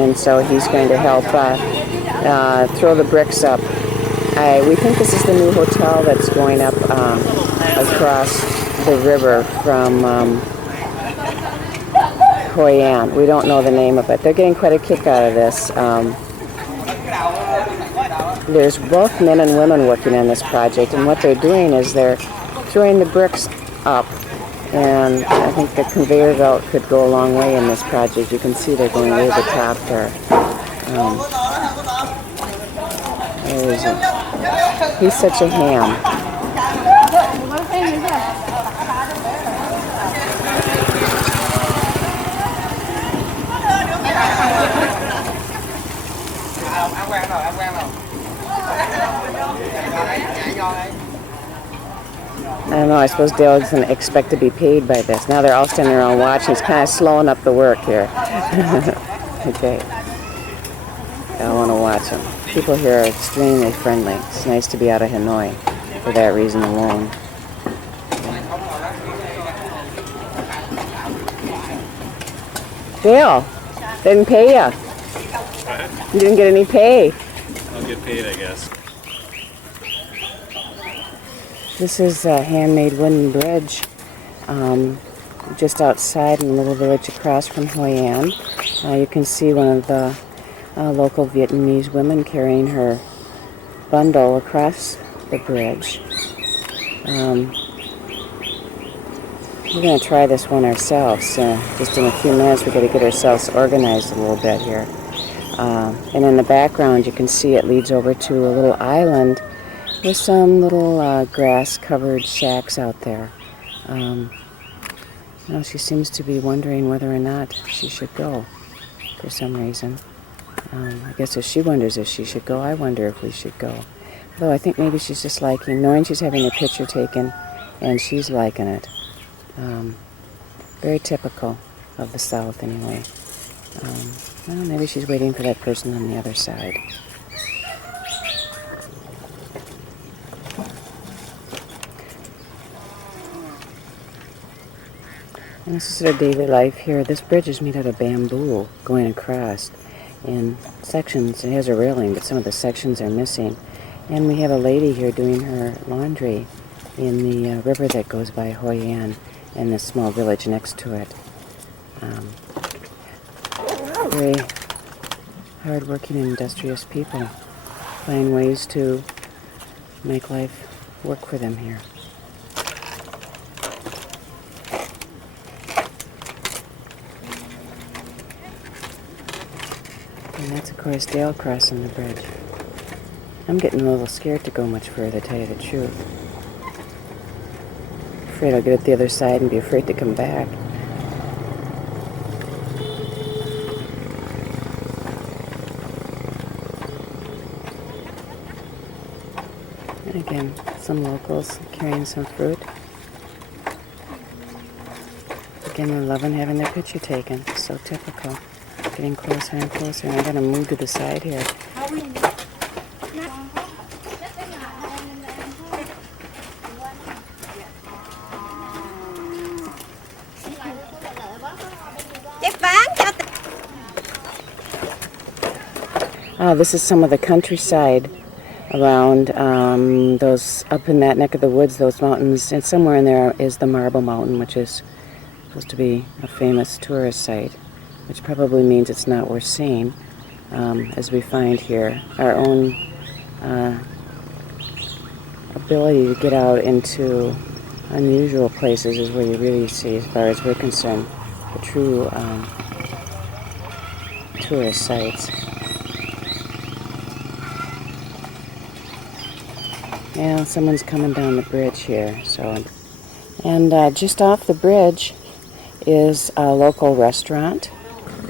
And so he's going to help throw the bricks up. We think this is the new hotel that's going up across the river from Hoi An. We don't know the name of it. They're getting quite a kick out of this. There's both men and women working on this project, and what they're doing is they're throwing the bricks up, and I think the conveyor belt could go a long way in this project. You can see they're going way to the top there. Where is he? He's such a ham. I don't know, I suppose Dale doesn't expect to be paid by this. Now they're all standing around watching. He's kind of slowing up the work here. Okay. I want to watch him. People here are extremely friendly. It's nice to be out of Hanoi for that reason alone. Dale, they didn't pay you. What? You didn't get any pay. I'll get paid, I guess. This is a handmade wooden bridge just outside in a little village across from Hoi An. You can see one of the local Vietnamese women carrying her bundle across the bridge. We're going to try this one ourselves. Just in a few minutes we've got to get ourselves organized a little bit here. And in the background you can see it leads over to a little island with some little grass-covered shacks out there. Now she seems to be wondering whether or not she should go for some reason. I guess if she wonders if she should go, I wonder if we should go. Though I think maybe she's just knowing she's having a picture taken, and she's liking it. Very typical of the South, anyway. Well, maybe she's waiting for that person on the other side. And this is our daily life here. This bridge is made out of bamboo going across in sections. It has a railing, but some of the sections are missing. And we have a lady here doing her laundry in the river that goes by Hoi An and this small village next to it. Very hard-working and industrious people find ways to make life work for them here. And that's, of course, Dale crossing the bridge. I'm getting a little scared to go much further, to tell you the truth. Afraid I'll get at the other side and be afraid to come back. And again, some locals carrying some fruit. Again, they're loving having their picture taken. So typical. Getting closer and closer. And I'm going to move to the side here. This is some of the countryside around those, up in that neck of the woods, those mountains. And somewhere in there is the Marble Mountain, which is supposed to be a famous tourist site, which probably means it's not worth seeing, as we find here. Our own ability to get out into unusual places is where you really see, as far as we're concerned, the true tourist sites. Yeah, someone's coming down the bridge here. And just off the bridge is a local restaurant,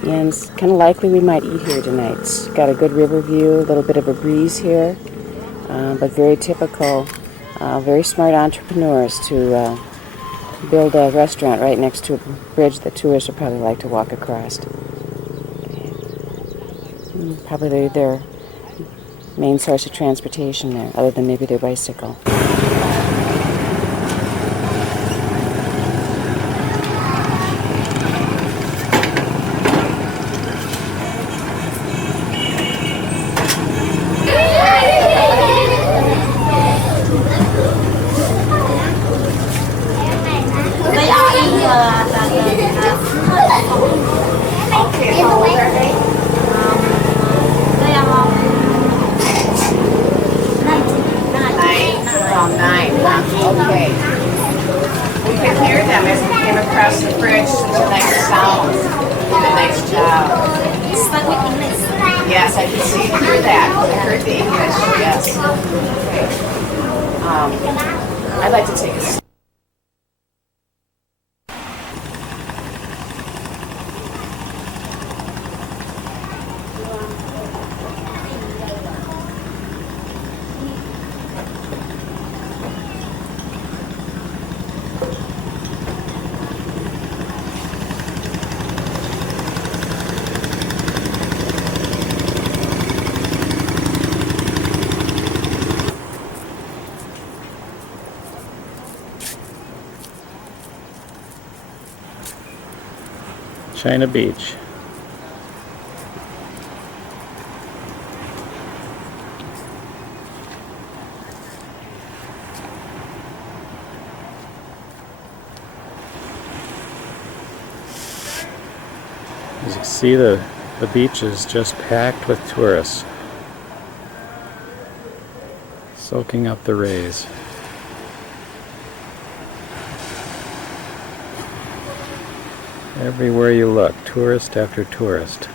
and it's kind of likely we might eat here tonight. It's got a good river view, a little bit of a breeze here, but very typical, very smart entrepreneurs to build a restaurant right next to a bridge that tourists would probably like to walk across. Probably their main source of transportation there, other than maybe their bicycle. Yes, I can see and hear that. I heard the English, yes. I'd like to take a China Beach. As you can see, the beach is just packed with tourists, soaking up the rays. Everywhere you look, tourist after tourist.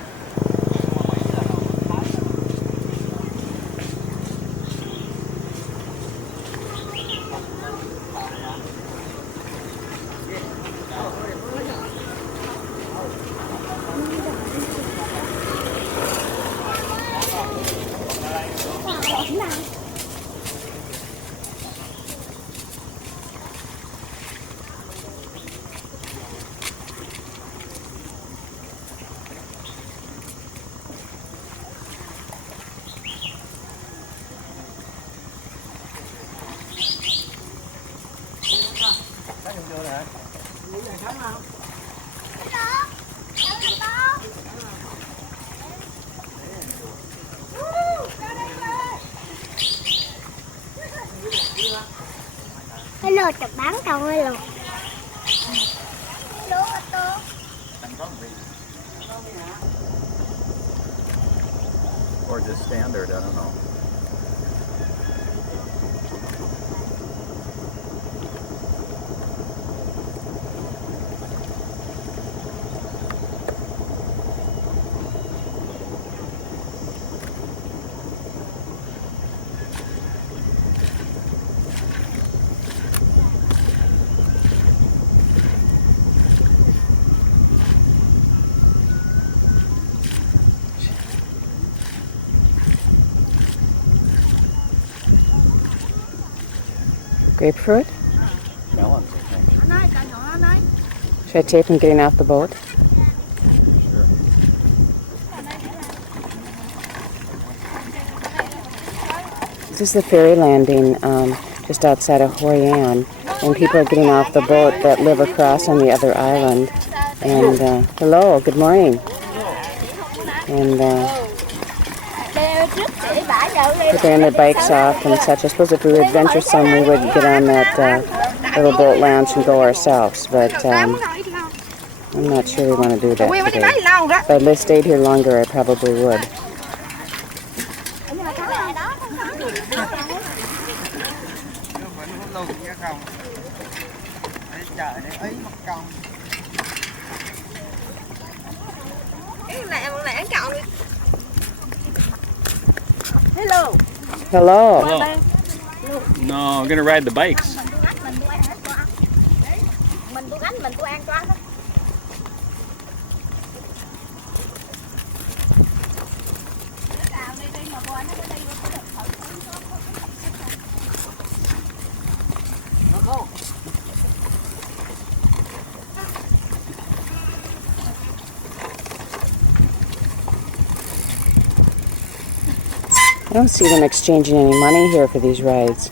Hello, chụp bán cầu hello. Or just standard, I don't know. grapefruit. Melons, I think. Should I tape him getting off the boat? Sure. This is the ferry landing just outside of Hoi An, and people are getting off the boat that live across on the other island. And hello, good morning. And put their bikes off and such. I suppose if we were adventuresome, we would get on that little boat launch and go ourselves. But I'm not sure we want to do that today. If I stayed here longer, I probably would. Hello. Hello. Hello. No, I'm gonna ride the bikes. I don't see them exchanging any money here for these rides.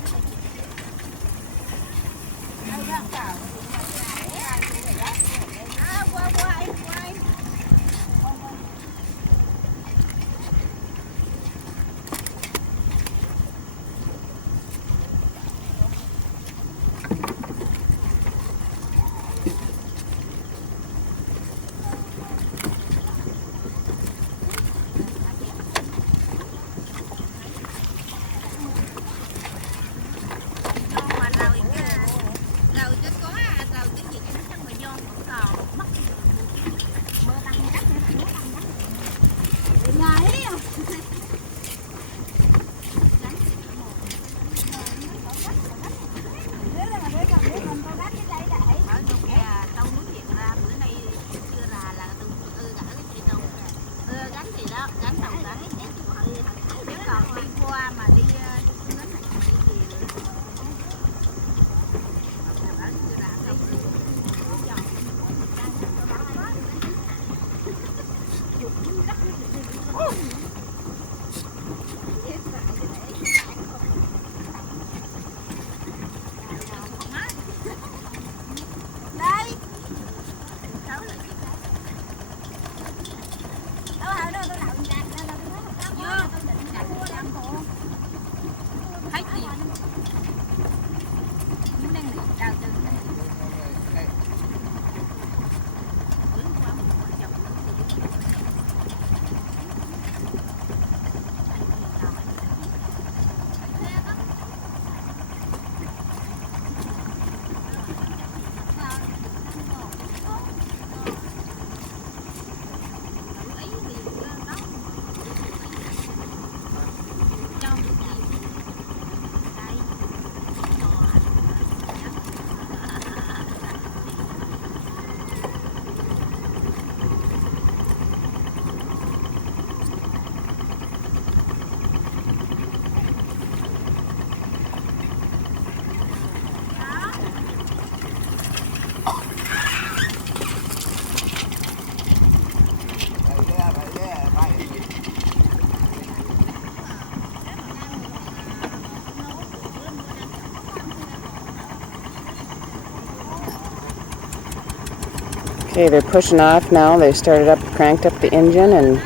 Okay, they're pushing off now. They started up, cranked up the engine and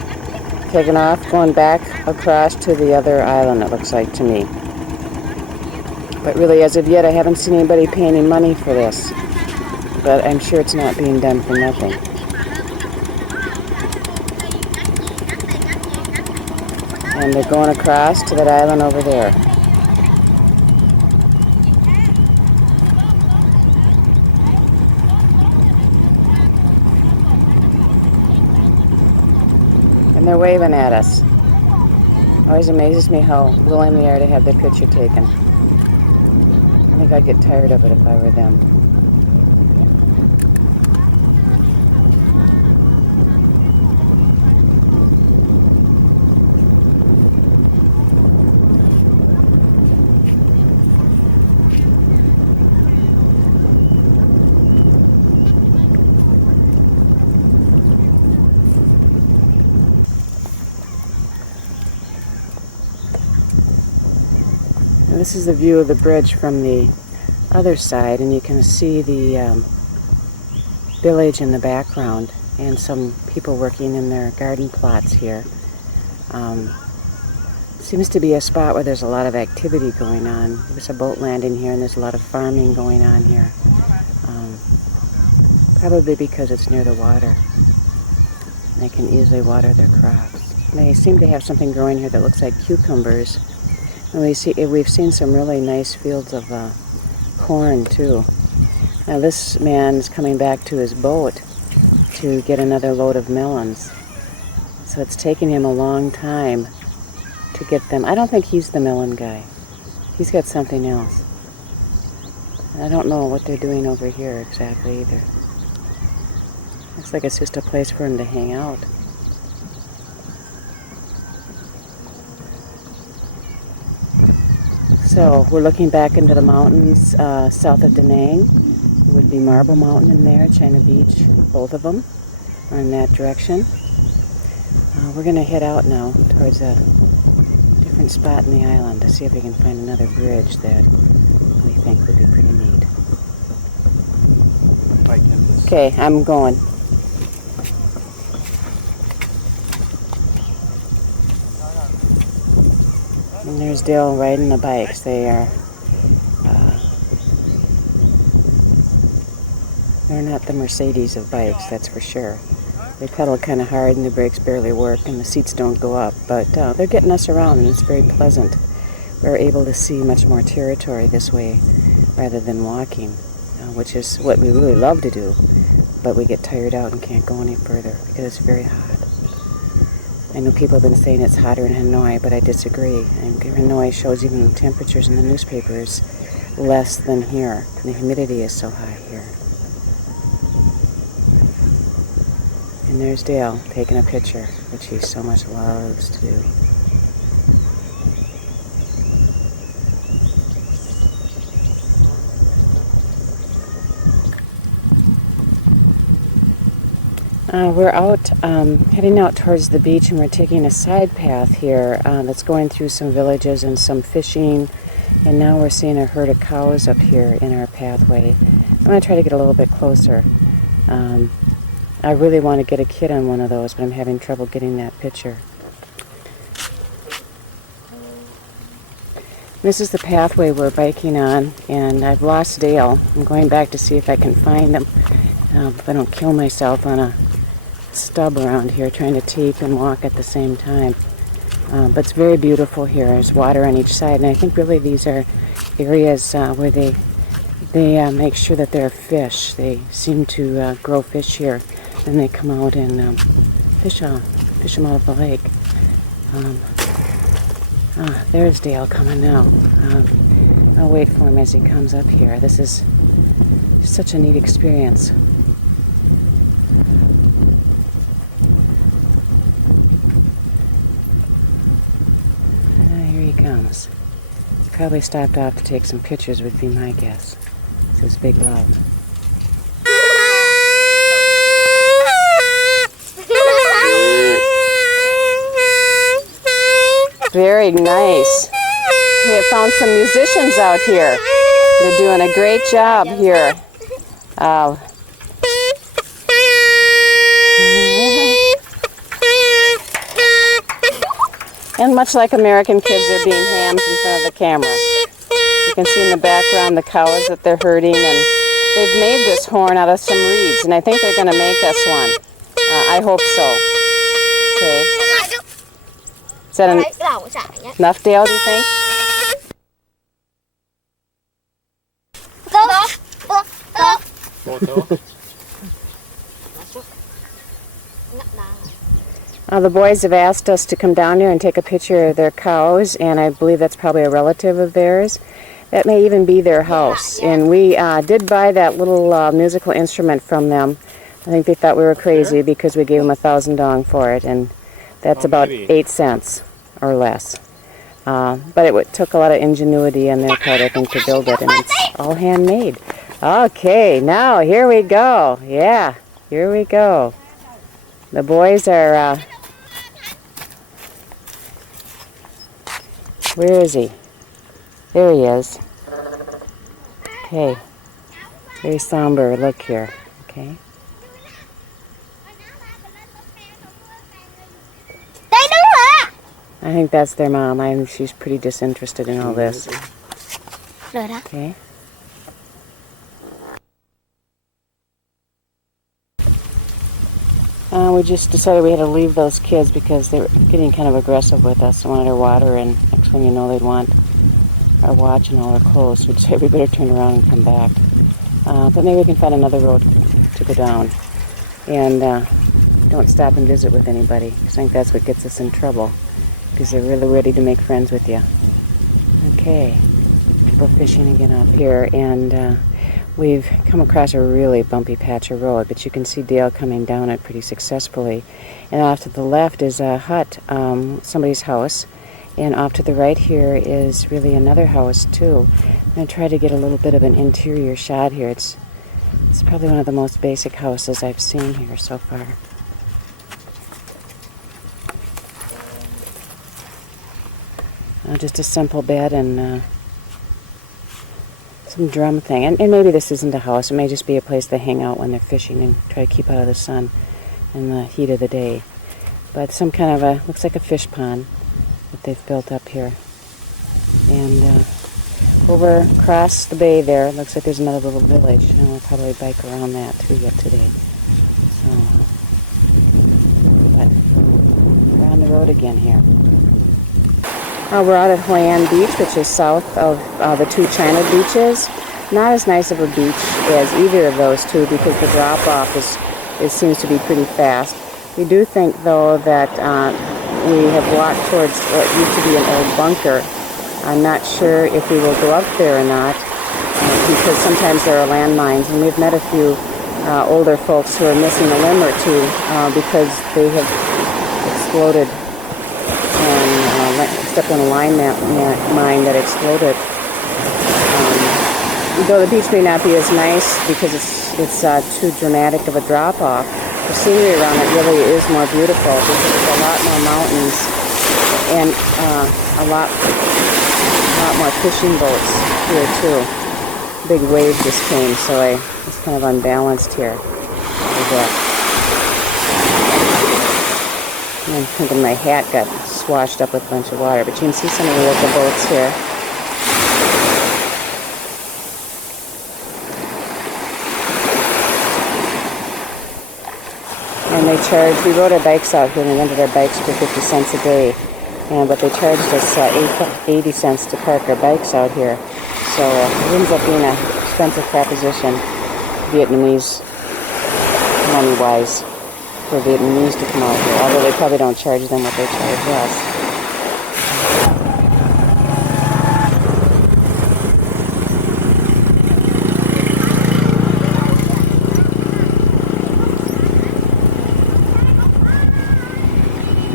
taking off, going back across to the other island, it looks like to me. But really, as of yet, I haven't seen anybody pay any money for this. But I'm sure it's not being done for nothing. And they're going across to that island over there. And they're waving at us. Always amazes me how willing they are to have their picture taken. I think I'd get tired of it if I were them. And this is the view of the bridge from the other side, and you can see the village in the background and some people working in their garden plots here. Seems to be a spot where there's a lot of activity going on. There's a boat landing here and there's a lot of farming going on here. Probably because it's near the water. And they can easily water their crops. And they seem to have something growing here that looks like cucumbers. And we've seen some really nice fields of corn too. Now this man's coming back to his boat to get another load of melons. So it's taken him a long time to get them. I don't think he's the melon guy. He's got something else. I don't know what they're doing over here exactly either. Looks like it's just a place for him to hang out. So we're looking back into the mountains south of Da Nang. It would be Marble Mountain in there, China Beach, both of them are in that direction. We're going to head out now towards a different spot in the island to see if we can find another bridge that we think would be pretty neat. Okay, I'm going. And there's Dale riding the bikes. They're not the Mercedes of bikes, that's for sure. They pedal kind of hard and the brakes barely work and the seats don't go up, but they're getting us around and it's very pleasant. We're able to see much more territory this way rather than walking, which is what we really love to do, but we get tired out and can't go any further because it's very hot. I know people have been saying it's hotter in Hanoi, but I disagree. Hanoi shows even temperatures in the newspapers less than here. The humidity is so high here. And there's Dale taking a picture, which he so much loves to do. We're out, heading out towards the beach, and we're taking a side path here that's going through some villages and some fishing, and now we're seeing a herd of cows up here in our pathway. I'm going to try to get a little bit closer. I really want to get a kid on one of those, but I'm having trouble getting that picture. This is the pathway we're biking on, and I've lost Dale. I'm going back to see if I can find him, if I don't kill myself on a stub around here trying to tape and walk at the same time. But it's very beautiful here. There's water on each side, and I think really these are areas where they make sure that there are fish. They seem to grow fish here, and they come out and fish them out of the lake. There's Dale coming now. I'll wait for him as he comes up here. This is such a neat experience. Here he comes. He probably stopped off to take some pictures, would be my guess. It's his big love. Very nice. We have found some musicians out here. They're doing a great job here. And much like American kids, they're being hams in front of the camera. You can see in the background the cows that they're herding, and they've made this horn out of some reeds, and I think they're going to make us one. I hope so. Okay. Is that enough, Dale, do you think? The boys have asked us to come down here and take a picture of their cows, and I believe that's probably a relative of theirs. That may even be their house. And we did buy that little musical instrument from them. I think they thought we were crazy because we gave them 1,000 dong for it, and that's about 8 cents or less. But it took a lot of ingenuity on their part, I think, to build it, and it's all handmade. Okay, now here we go. Yeah, here we go. The boys are... where is he? There he is. Okay. Very somber look here. Okay. I think that's their mom. She's pretty disinterested in all this. Okay. We just decided we had to leave those kids because they were getting kind of aggressive with us. They wanted our water, and next thing you know, they'd want our watch and all our clothes. So we decided we better turn around and come back. But maybe we can find another road to go down. And don't stop and visit with anybody. I think that's what gets us in trouble, because they're really ready to make friends with you. Okay, people fishing again out here, and we've come across a really bumpy patch of road, but you can see Dale coming down it pretty successfully. And off to the left is a hut, somebody's house, and off to the right here is really another house too. I'm going to try to get a little bit of an interior shot here. It's probably one of the most basic houses I've seen here so far. Just a simple bed and some drum thing. And maybe this isn't a house. It may just be a place they hang out when they're fishing and try to keep out of the sun and the heat of the day. But some kind of a, looks like a fish pond that they've built up here. And over across the bay there, looks like there's another little village. And we'll probably bike around that too yet today. So, but we're on the road again here. We're out at Hoi An Beach, which is south of the two China beaches. Not as nice of a beach as either of those two, because the drop-off seems to be pretty fast. We do think, though, that we have walked towards what used to be an old bunker. I'm not sure if we will go up there or not, because sometimes there are landmines, and we've met a few older folks who are missing a limb or two because they have exploded and stepped on a mine that exploded. Though the beach may not be as nice because it's too dramatic of a drop-off, the scenery around it really is more beautiful because there's a lot more mountains and a lot more fishing boats here too. Big wave just came, so it's kind of unbalanced here a bit. I'm thinking my hat got swashed up with a bunch of water, but you can see some of the local boats here. And we rode our bikes out here and we rented our bikes for 50 cents a day. But they charged us 80 cents to park our bikes out here. So it ends up being an expensive proposition, Vietnamese money-wise, for Vietnamese to come out here. Although they probably don't charge them what they charge us.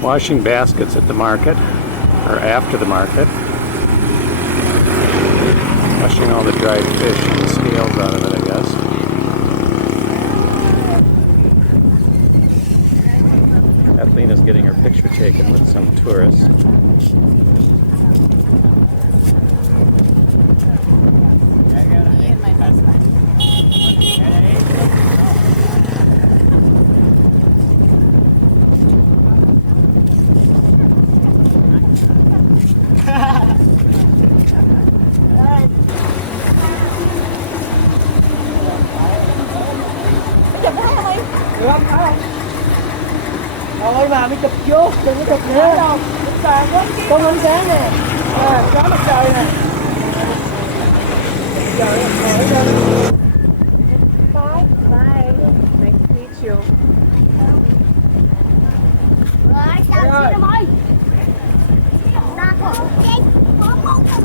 Washing baskets at the market, or after the market. Washing all the dried fish and the scales out of it, I guess. Kathleen is getting her picture taken with some tourists. Thôi mà mới chụp vô, đừng có chụp nữa đâu. Con ánh sáng nè, có mặt trời nè. Bye. Bye. Nice to meet you. Rồi, sao chị Lâm ơi? Ta có một cái có một cái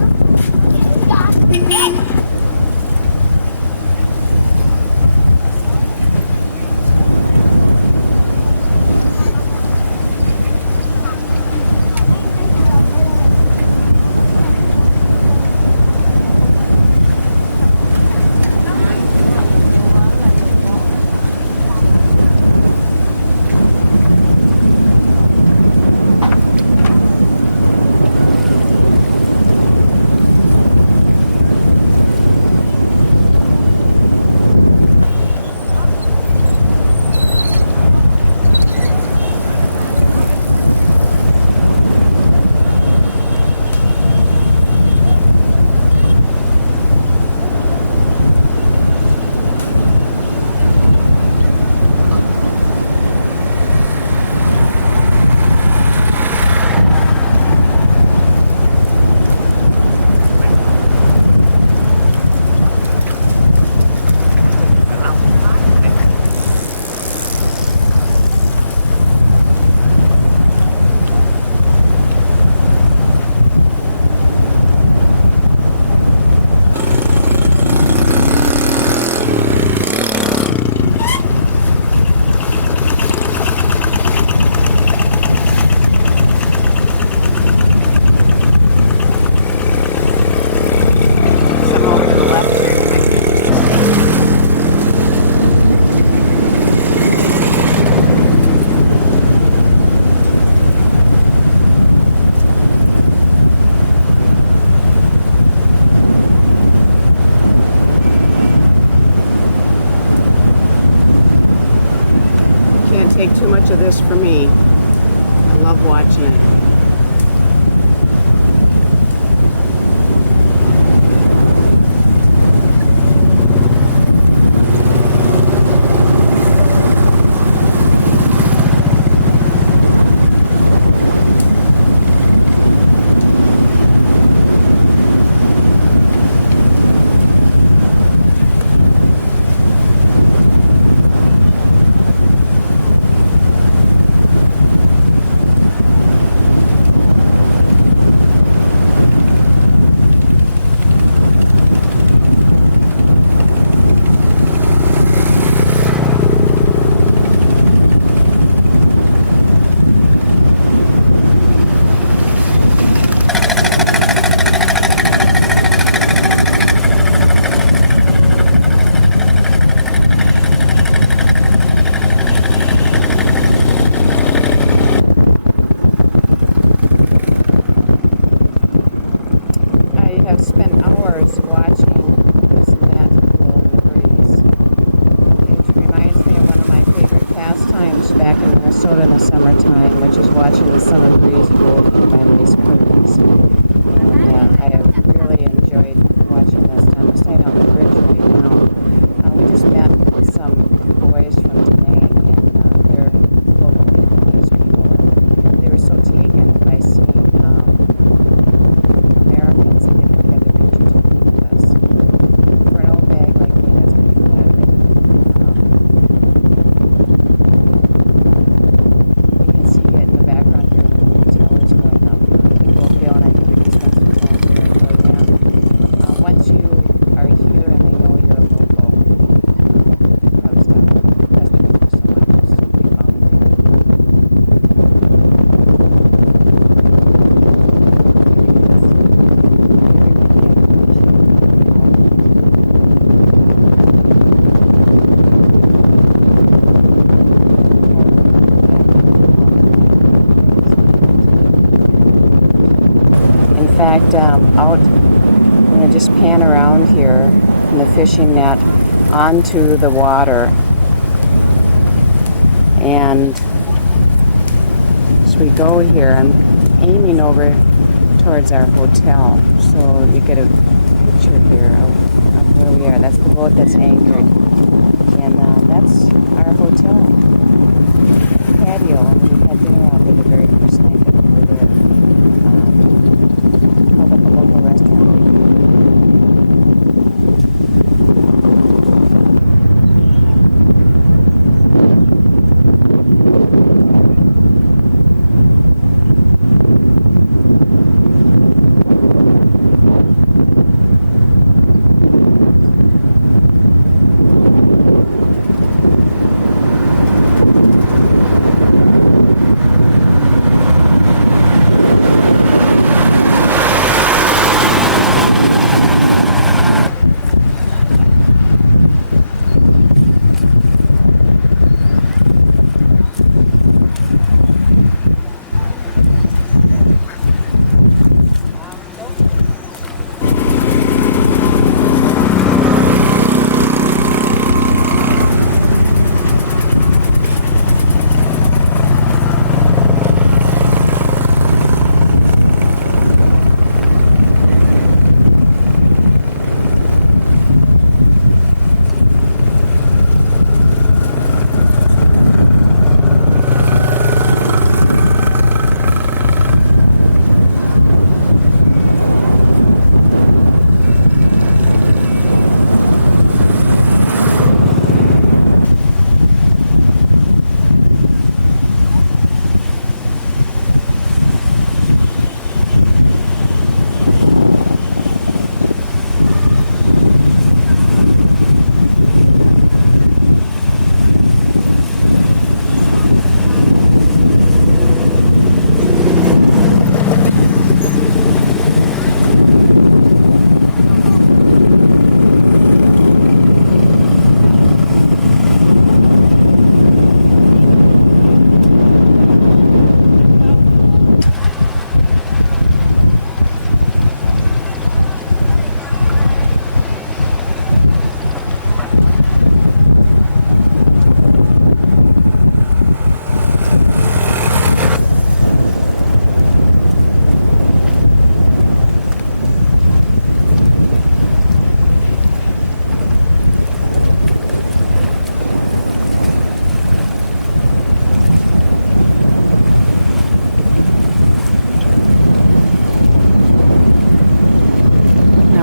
Can't take too much of this for me. I love watching it. have spent hours watching this net blow in the breeze. It reminds me of one of my favorite pastimes back in Minnesota in the summertime, which is watching the summer breeze blow through my lace curtains. And I have really enjoyed watching this. I'm staying on the bridge right now. We just met some boys from Penang, and they're local Vietnamese people. They were so taken by seeing Americans that they could have their picture taken with us. For an old bag like me, that's pretty flattering. You can see it in the background here when the hotel is going up. People feel, and I think we can spend some time here in Hoi An. Once you are here and they know you're a local, they probably stop. That's what we do so much. It's simply following. In fact, out, I'm going to just pan around here from the fishing net onto the water. And as we go here, I'm aiming over towards our hotel. So you get a picture here of where we are. That's the boat that's anchored. And that's our hotel patio. And we had dinner out there the very first night that we were there. Called up a local restaurant.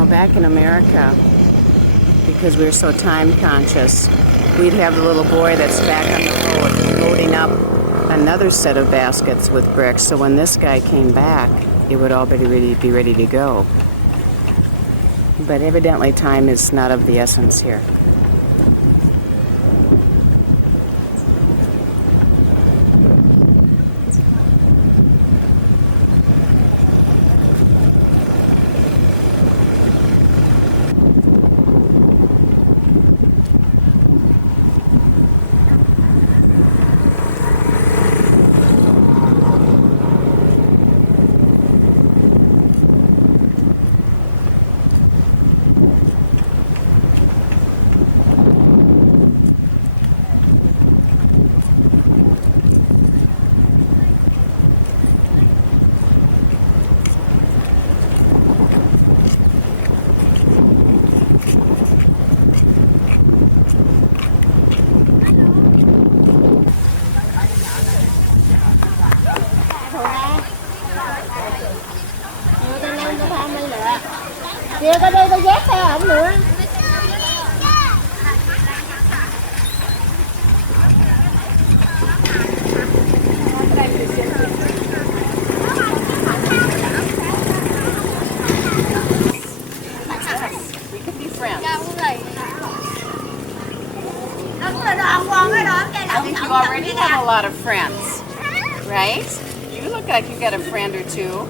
Back in America, because we're so time conscious, we'd have the little boy that's back on the boat loading up another set of baskets with bricks, so when this guy came back, it would all be ready to go. But evidently time is not of the essence here. Tao lên tao tham đi nữa. Kia tao đi tao dắt theo ổng nữa. We could be friends. I think you already have a lot of friends, right? You look like you got a friend or two.